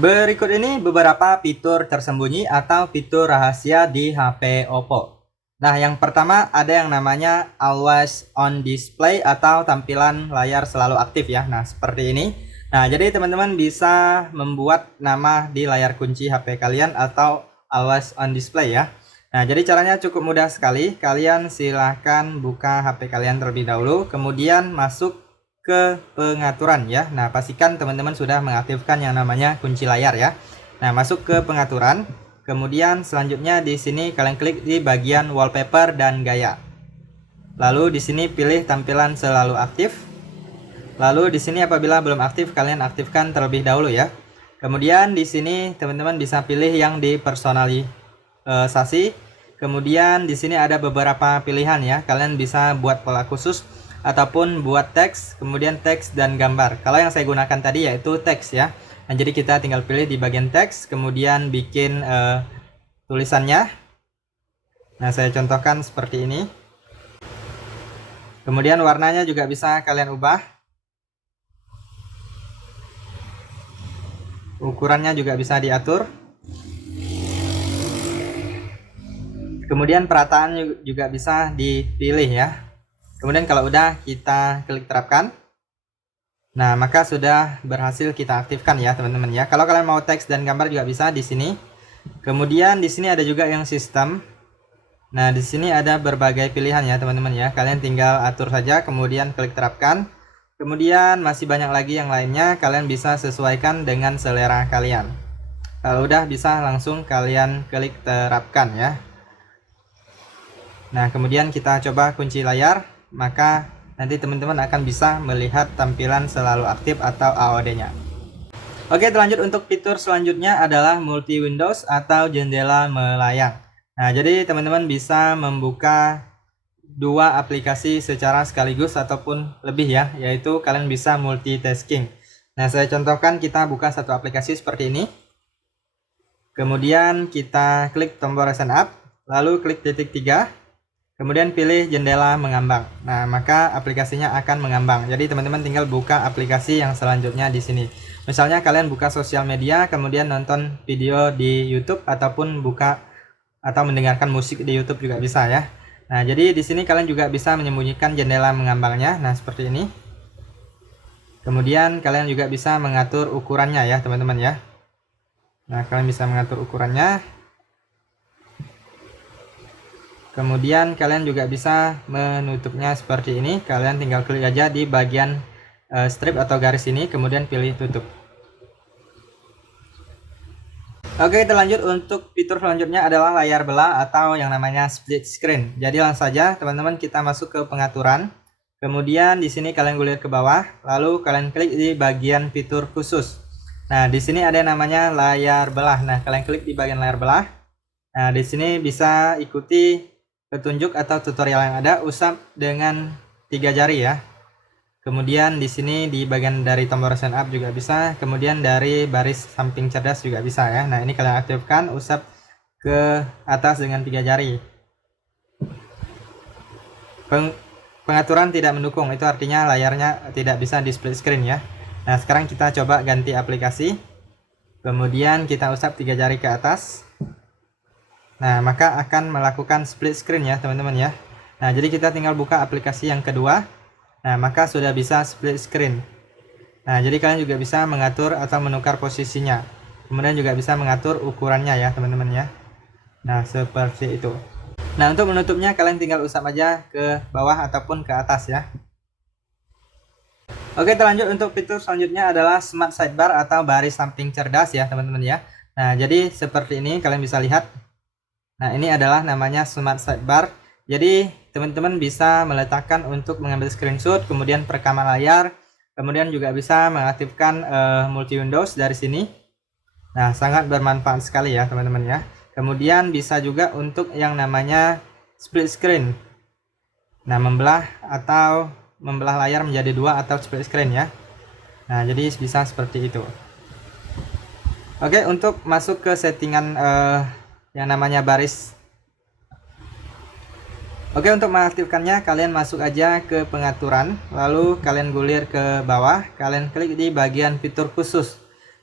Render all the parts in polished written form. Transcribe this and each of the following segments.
Berikut ini beberapa fitur tersembunyi atau fitur rahasia di HP Oppo. Nah, yang pertama ada yang namanya Always on Display atau tampilan layar selalu aktif ya. Nah, seperti ini. Nah, jadi teman-teman bisa membuat nama di layar kunci HP kalian atau Always on Display ya. Nah, jadi caranya cukup mudah sekali. Kalian silahkan buka HP kalian terlebih dahulu, kemudian masuk ke pengaturan ya. Nah, pastikan teman-teman sudah mengaktifkan yang namanya kunci layar ya. Nah, masuk ke pengaturan. Kemudian selanjutnya di sini kalian klik di bagian wallpaper dan gaya. Lalu di sini pilih tampilan selalu aktif. Lalu di sini apabila belum aktif kalian aktifkan terlebih dahulu ya. Kemudian di sini teman-teman bisa pilih yang dipersonalisasi. Kemudian di sini ada beberapa pilihan ya. Kalian bisa buat pola khusus ataupun buat teks, kemudian teks dan gambar. Kalau yang saya gunakan tadi yaitu teks ya. Nah, jadi kita tinggal pilih di bagian teks, kemudian bikin tulisannya. Nah, saya contohkan seperti ini. Kemudian warnanya juga bisa kalian ubah. Ukurannya juga bisa diatur. Kemudian perataan juga bisa dipilih ya. Kemudian kalau udah kita klik terapkan. Nah, maka sudah berhasil kita aktifkan ya, teman-teman ya. Kalau kalian mau teks dan gambar juga bisa di sini. Kemudian di sini ada juga yang sistem. Nah, di sini ada berbagai pilihan ya, teman-teman ya. Kalian tinggal atur saja, kemudian klik terapkan. Kemudian masih banyak lagi yang lainnya, kalian bisa sesuaikan dengan selera kalian. Kalau udah bisa langsung kalian klik terapkan ya. Nah, kemudian kita coba kunci layar, maka nanti teman-teman akan bisa melihat tampilan selalu aktif atau AOD-nya. Oke, terlanjut untuk fitur selanjutnya adalah multi windows atau jendela melayang. Nah, jadi teman-teman bisa membuka dua aplikasi secara sekaligus ataupun lebih ya, yaitu kalian bisa multitasking. Nah, saya contohkan kita buka satu aplikasi seperti ini. Kemudian kita klik tombol recent up, lalu klik titik 3. Kemudian pilih jendela mengambang. Nah, maka aplikasinya akan mengambang. Jadi teman-teman tinggal buka aplikasi yang selanjutnya di sini. Misalnya kalian buka sosial media, kemudian nonton video di YouTube ataupun buka atau mendengarkan musik di YouTube juga bisa ya. Nah, jadi di sini kalian juga bisa menyembunyikan jendela mengambangnya. Nah, seperti ini. Kemudian kalian juga bisa mengatur ukurannya ya, teman-teman ya. Nah, kalian bisa mengatur ukurannya. Kemudian kalian juga bisa menutupnya seperti ini. Kalian tinggal klik aja di bagian strip atau garis ini, kemudian pilih tutup. Oke, terlanjut untuk fitur selanjutnya adalah layar belah atau yang namanya split screen. Jadi langsung saja teman-teman kita masuk ke pengaturan. Kemudian di sini kalian gulir ke bawah, lalu kalian klik di bagian fitur khusus. Nah, di sini ada yang namanya layar belah. Nah, kalian klik di bagian layar belah. Nah, di sini bisa ikuti petunjuk atau tutorial yang ada, usap dengan 3 jari ya. Kemudian di sini di bagian dari tombol recent up juga bisa, kemudian dari baris samping cerdas juga bisa ya. Nah, ini kalian aktifkan, usap ke atas dengan 3 jari. Pengaturan tidak mendukung, itu artinya layarnya tidak bisa di split screen ya. Nah, sekarang kita coba ganti aplikasi. Kemudian kita usap 3 jari ke atas. Nah, maka akan melakukan split screen ya, teman-teman ya. Nah, jadi kita tinggal buka aplikasi yang kedua. Nah, maka sudah bisa split screen. Nah, jadi kalian juga bisa mengatur atau menukar posisinya. Kemudian juga bisa mengatur ukurannya ya, teman-teman ya. Nah, seperti itu. Nah, untuk menutupnya kalian tinggal usap aja ke bawah ataupun ke atas ya. Oke, terlanjut untuk fitur selanjutnya adalah smart sidebar atau baris samping cerdas ya, teman-teman ya. Nah, jadi seperti ini kalian bisa lihat. Nah, ini adalah namanya smart sidebar. Jadi teman-teman bisa meletakkan untuk mengambil screenshot, kemudian perekaman layar, kemudian juga bisa mengaktifkan multi windows dari sini. Nah, sangat bermanfaat sekali ya, teman-teman ya. Kemudian bisa juga untuk yang namanya split screen. Nah, membelah layar menjadi 2 atau split screen ya. Nah, jadi bisa seperti itu. Oke, untuk masuk ke settingan yang namanya baris. Oke, untuk mengaktifkannya kalian masuk aja ke pengaturan, lalu kalian gulir ke bawah, kalian klik di bagian fitur khusus.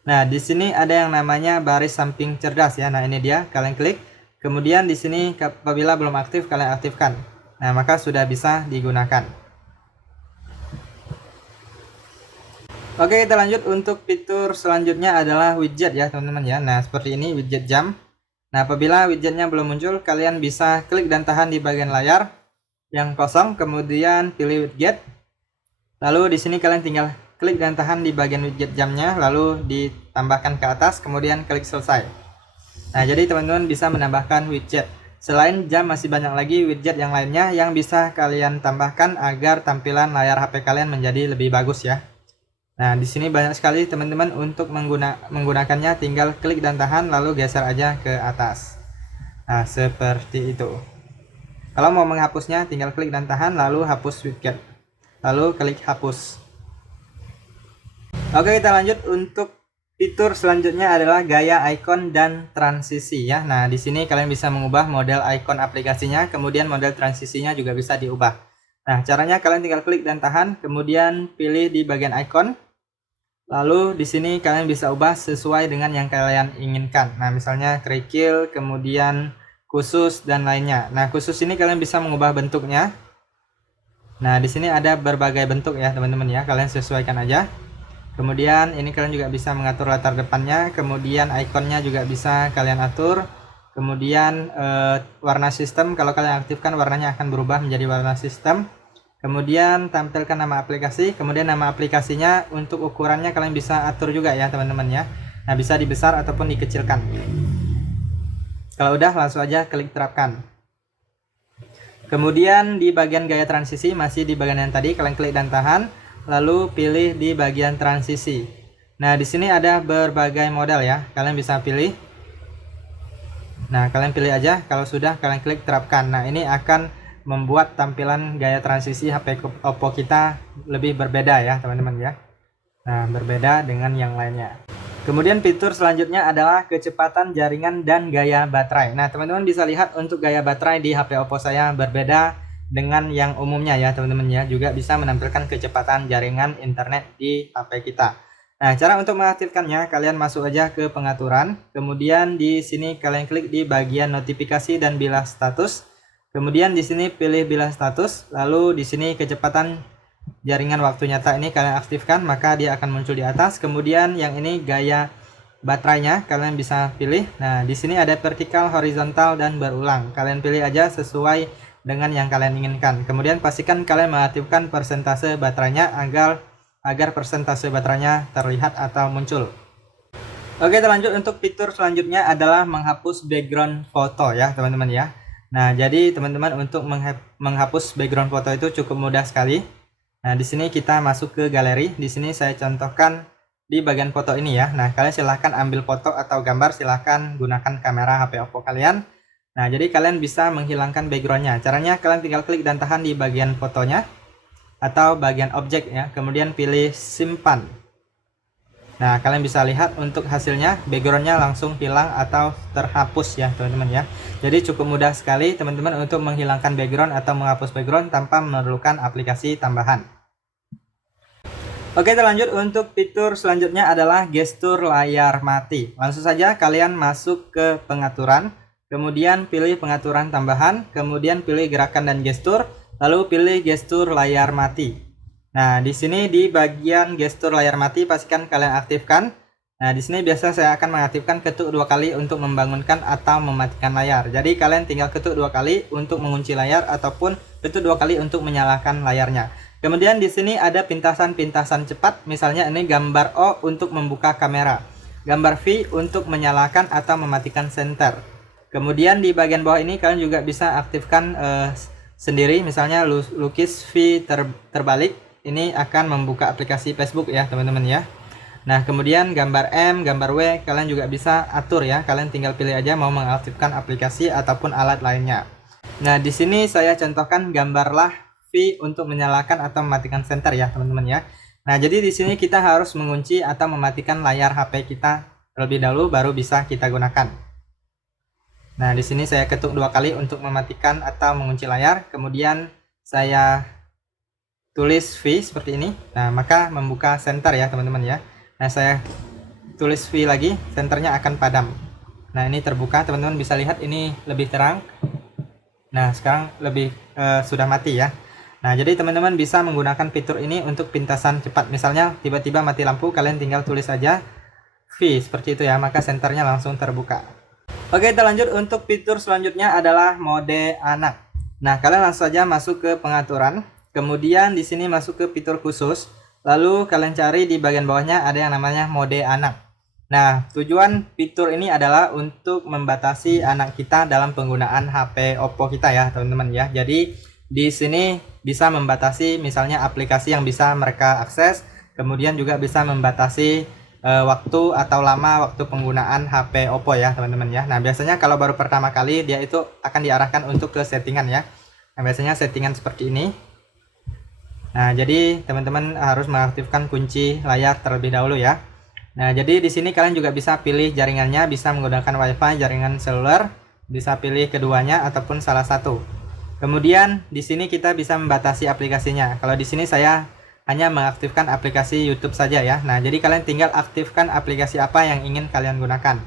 Nah, di sini ada yang namanya baris samping cerdas ya. Nah, ini dia, kalian klik. Kemudian di sini apabila belum aktif, kalian aktifkan. Nah, maka sudah bisa digunakan. Oke, kita lanjut untuk fitur selanjutnya adalah widget ya, teman-teman ya. Nah, seperti ini widget jam. Nah, apabila widgetnya belum muncul, kalian bisa klik dan tahan di bagian layar yang kosong, kemudian pilih widget. Lalu di sini kalian tinggal klik dan tahan di bagian widget jamnya, lalu ditambahkan ke atas, kemudian klik selesai. Nah, jadi teman-teman bisa menambahkan widget. Selain jam, masih banyak lagi widget yang lainnya yang bisa kalian tambahkan agar tampilan layar HP kalian menjadi lebih bagus ya. Nah, di sini banyak sekali teman-teman. Untuk menggunakannya tinggal klik dan tahan lalu geser aja ke atas. Nah, seperti itu. Kalau mau menghapusnya tinggal klik dan tahan lalu hapus widget. Lalu klik hapus. Oke, kita lanjut untuk fitur selanjutnya adalah gaya icon dan transisi ya. Nah, di sini kalian bisa mengubah model icon aplikasinya, kemudian model transisinya juga bisa diubah. Nah, caranya kalian tinggal klik dan tahan, kemudian pilih di bagian icon. Lalu di sini kalian bisa ubah sesuai dengan yang kalian inginkan. Nah, misalnya kerikil, kemudian khusus dan lainnya. Nah, khusus ini kalian bisa mengubah bentuknya. Nah, di sini ada berbagai bentuk ya, teman-teman ya. Kalian sesuaikan aja. Kemudian ini kalian juga bisa mengatur latar depannya, kemudian ikonnya juga bisa kalian atur. Kemudian warna sistem, kalau kalian aktifkan warnanya akan berubah menjadi warna sistem. Kemudian tampilkan nama aplikasi, kemudian nama aplikasinya untuk ukurannya kalian bisa atur juga ya, teman-teman ya. Nah, bisa dibesar ataupun dikecilkan. Kalau udah, langsung aja klik terapkan. Kemudian di bagian gaya transisi, masih di bagian yang tadi, kalian klik dan tahan. Lalu pilih di bagian transisi. Nah, di sini ada berbagai model ya. Kalian bisa pilih. Nah, kalian pilih aja. Kalau sudah, kalian klik terapkan. Nah, ini akan membuat tampilan gaya transisi HP Oppo kita lebih berbeda ya, teman-teman ya. Nah, berbeda dengan yang lainnya. Kemudian fitur selanjutnya adalah kecepatan jaringan dan gaya baterai. Nah, teman-teman bisa lihat untuk gaya baterai di HP Oppo saya berbeda dengan yang umumnya ya, teman-teman ya. Juga bisa menampilkan kecepatan jaringan internet di HP kita. Nah, cara untuk mengaktifkannya, kalian masuk aja ke pengaturan. Kemudian di sini kalian klik di bagian notifikasi dan bilas status. Kemudian di sini pilih bilas status. Lalu di sini kecepatan jaringan waktu nyata ini kalian aktifkan, maka dia akan muncul di atas. Kemudian yang ini gaya baterainya kalian bisa pilih. Nah, di sini ada vertikal, horizontal, dan berulang. Kalian pilih aja sesuai dengan yang kalian inginkan. Kemudian pastikan kalian mengaktifkan persentase baterainya agar persentase baterainya terlihat atau muncul. Oke, kita lanjut untuk fitur selanjutnya adalah menghapus background foto ya, teman-teman ya. Nah, jadi teman-teman untuk menghapus background foto itu cukup mudah sekali. Nah, di sini kita masuk ke galeri. Di sini saya contohkan di bagian foto ini ya. Nah, kalian silahkan ambil foto atau gambar, silahkan gunakan kamera HP Oppo kalian. Nah, jadi kalian bisa menghilangkan backgroundnya. Caranya kalian tinggal klik dan tahan di bagian fotonya atau bagian objek ya. Kemudian pilih simpan. Nah, kalian bisa lihat untuk hasilnya backgroundnya langsung hilang atau terhapus ya, teman-teman ya. Jadi cukup mudah sekali teman-teman untuk menghilangkan background atau menghapus background tanpa memerlukan aplikasi tambahan. Oke, kita lanjut untuk fitur selanjutnya adalah gestur layar mati. Langsung saja kalian masuk ke pengaturan, kemudian pilih pengaturan tambahan, kemudian pilih gerakan dan gestur, lalu pilih gestur layar mati. Nah, di sini di bagian gestur layar mati pastikan kalian aktifkan. Nah, di sini biasa saya akan mengaktifkan ketuk 2 kali untuk membangunkan atau mematikan layar. Jadi kalian tinggal ketuk 2 kali untuk mengunci layar ataupun ketuk 2 kali untuk menyalakan layarnya. Kemudian di sini ada pintasan-pintasan cepat, misalnya ini gambar O untuk membuka kamera, gambar V untuk menyalakan atau mematikan senter. Kemudian di bagian bawah ini kalian juga bisa aktifkan sendiri, misalnya lukis V terbalik, ini akan membuka aplikasi Facebook ya, teman-teman ya. Nah, kemudian gambar M, gambar W, kalian juga bisa atur ya, kalian tinggal pilih aja mau mengaktifkan aplikasi ataupun alat lainnya. Nah, di sini saya contohkan gambarlah V untuk menyalakan atau mematikan senter ya, teman-teman ya. Nah, jadi di sini kita harus mengunci atau mematikan layar HP kita terlebih dahulu baru bisa kita gunakan. Nah, di sini saya ketuk 2 kali untuk mematikan atau mengunci layar, kemudian saya tulis V seperti ini. Nah, maka membuka senter ya, teman-teman ya. Nah, saya tulis V lagi, senternya akan padam. Nah, ini terbuka, teman-teman bisa lihat ini lebih terang. Nah, sekarang lebih sudah mati ya. Nah, jadi teman-teman bisa menggunakan fitur ini untuk pintasan cepat. Misalnya tiba-tiba mati lampu, kalian tinggal tulis aja V seperti itu ya, maka senternya langsung terbuka. Oke, kita lanjut. Untuk fitur selanjutnya adalah mode anak. Nah, kalian langsung saja masuk ke pengaturan, kemudian di sini masuk ke fitur khusus, lalu kalian cari di bagian bawahnya ada yang namanya mode anak. Nah, tujuan fitur ini adalah untuk membatasi anak kita dalam penggunaan HP Oppo kita ya, teman-teman ya. Jadi di sini bisa membatasi misalnya aplikasi yang bisa mereka akses, kemudian juga bisa membatasi waktu atau lama waktu penggunaan HP Oppo ya, teman-teman ya. Nah, biasanya kalau baru pertama kali dia itu akan diarahkan untuk ke settingan ya. Nah, biasanya settingan seperti ini. Nah, jadi teman-teman harus mengaktifkan kunci layar terlebih dahulu ya. Nah, jadi di sini kalian juga bisa pilih jaringannya, bisa menggunakan WiFi, jaringan seluler, bisa pilih keduanya ataupun salah satu. Kemudian di sini kita bisa membatasi aplikasinya. Kalau di sini saya hanya mengaktifkan aplikasi YouTube saja ya. Nah, jadi kalian tinggal aktifkan aplikasi apa yang ingin kalian gunakan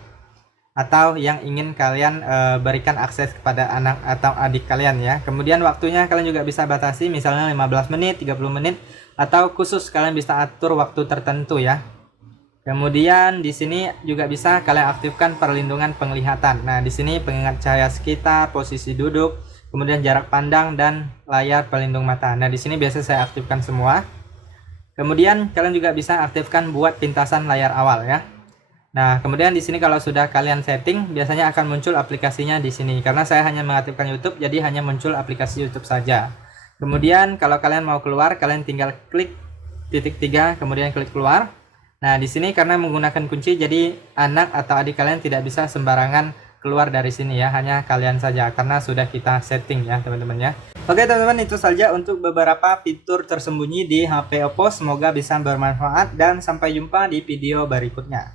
atau yang ingin kalian berikan akses kepada anak atau adik kalian ya. Kemudian waktunya kalian juga bisa batasi, misalnya 15 menit, 30 menit, atau khusus kalian bisa atur waktu tertentu ya. Kemudian di sini juga bisa kalian aktifkan perlindungan penglihatan. Nah, di sini pengingat cahaya sekitar, posisi duduk, kemudian jarak pandang dan layar pelindung mata. Nah, di sini biasa saya aktifkan semua. Kemudian kalian juga bisa aktifkan buat pintasan layar awal ya. Nah, kemudian di sini kalau sudah kalian setting, biasanya akan muncul aplikasinya di sini. Karena saya hanya mengaktifkan YouTube, jadi hanya muncul aplikasi YouTube saja. Kemudian kalau kalian mau keluar, kalian tinggal klik titik 3, kemudian klik keluar. Nah, di sini karena menggunakan kunci, jadi anak atau adik kalian tidak bisa sembarangan keluar dari sini ya, hanya kalian saja karena sudah kita setting ya, teman-teman ya. Oke teman-teman, itu saja untuk beberapa fitur tersembunyi di HP Oppo. Semoga bisa bermanfaat dan sampai jumpa di video berikutnya.